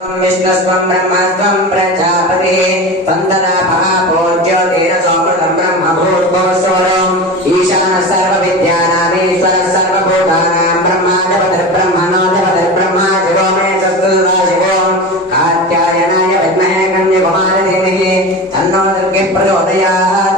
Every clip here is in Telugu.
विष्णुस्वं ब्रह्मस्वं प्रजापति त्वन्ददा महापूज्यो धीरसोमृतं ब्रह्मभूर्भुवस्वरम् ईशानः सर्वविद्यानामीश्वरः सर्वभूतानां ब्रह्माधिपतिर्ब्रह्मणोऽधिपतिर्ब्रह्मा शिवो मे सस्तुता शिवो कात्यायनाय विद्महे कन्यकुमारधीमहि तन्नो दुर्गे प्रचोदयात्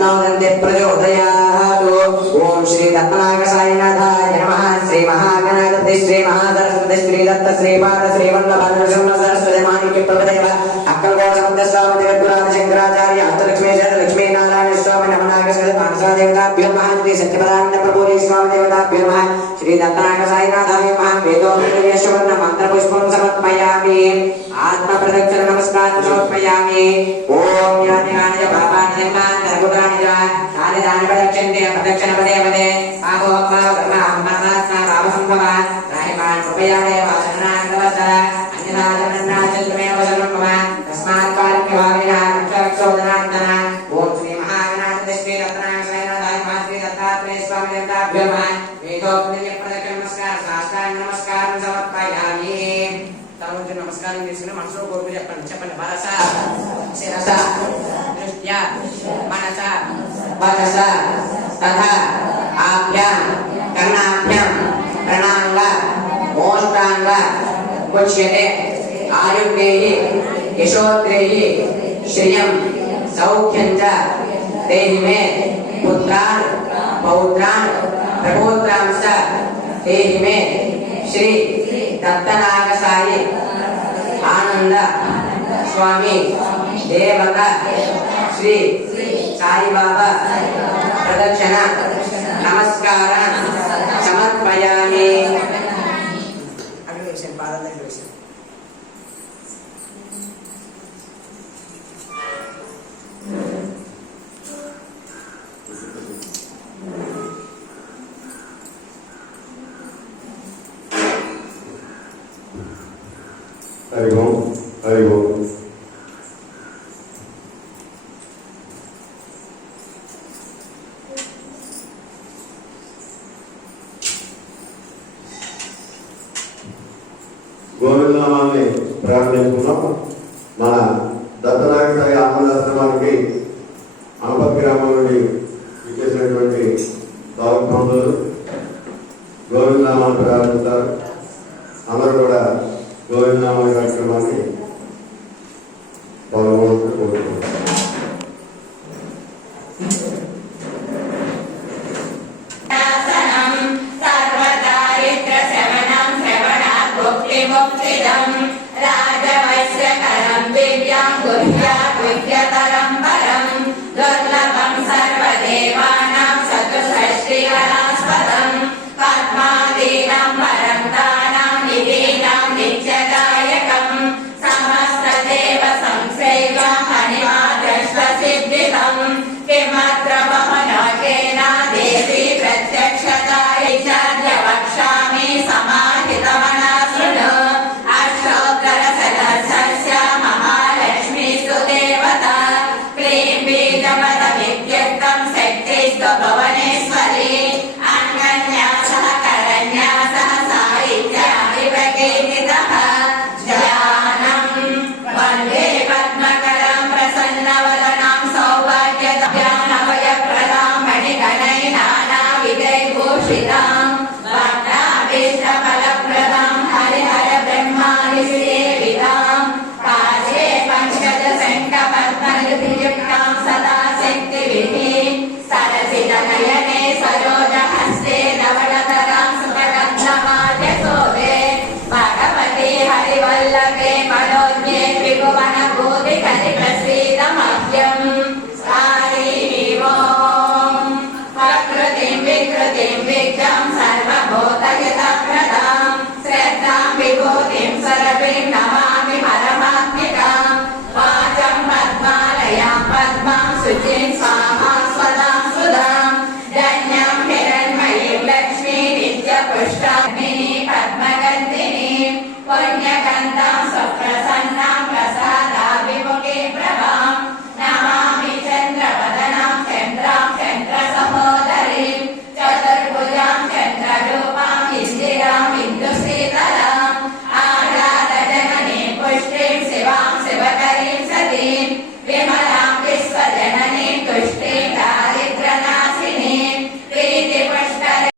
తన్నోదంతే ప్రచోదయాలు ఓం శ్రీ రత్నాకషాయ నాథాయ నమ. శ్రీ మహాగణాధి శ్రీ మహాసరస్వతి శ్రీదత్త శ్రీపాద శ్రీవల్లభ నృసింహ श्री दत्तनागसायिनाथाय नमः वेदो यशवर्ण मंत्र पुष्पं समर्पयामि आत्म प्रदक्षिण नमस्कार समर्पयामि ओम यानि यानि पापानि निर्माण सर्वदानि च तानि तानि प्रदक्षिणते प्रदक्षिण पदे पदे आहो ब्रह्म ब्रह्मात्मा भावसम्भव राहिमान् कृपयाणे वासनान्तवसर अन्यथा సాష్టాంగ నమస్కారం సమర్పయామి. తమకు నమస్కారం చేసుకుని మనసులో కోరుకు చెప్పండి. చెప్పండి. మనస శిరస దృష్ట్యా మనస వరస తథా ఆభ్యాం కర్ణాభ్యాం ప్రణాంగ మోష్టాంగ ఉచ్యతే ఆయుర్వేయి యశోద్రేయి శ్రియం సౌఖ్యం చ దేహిమే పుత్రాన్ పౌత్రాన్ ప్రపోత్రాంశ దేహి మే శ్రీ దత్తనాగసాయి ఆనంద స్వామి దేవత శ్రీ సాయిబాబా ప్రదక్షిణ నమస్కార సమర్పయామి. హరి ఓం హరి ఓం గోవిందనామాన్ని ప్రారంభించుకున్నాం మన దత్తనాయక సాయి ఆనందాశ్రమానికి అనపత్ గ్రామం నుండి ఇచ్చేసినటువంటి గౌరవ గోవిందనామాన్ని ప్రారంభిస్తారు అందరూ కూడా కార్యక్రమాన్ని పాల్గొనడానికి కోరుతున్నాను કે માત્ર Yeah.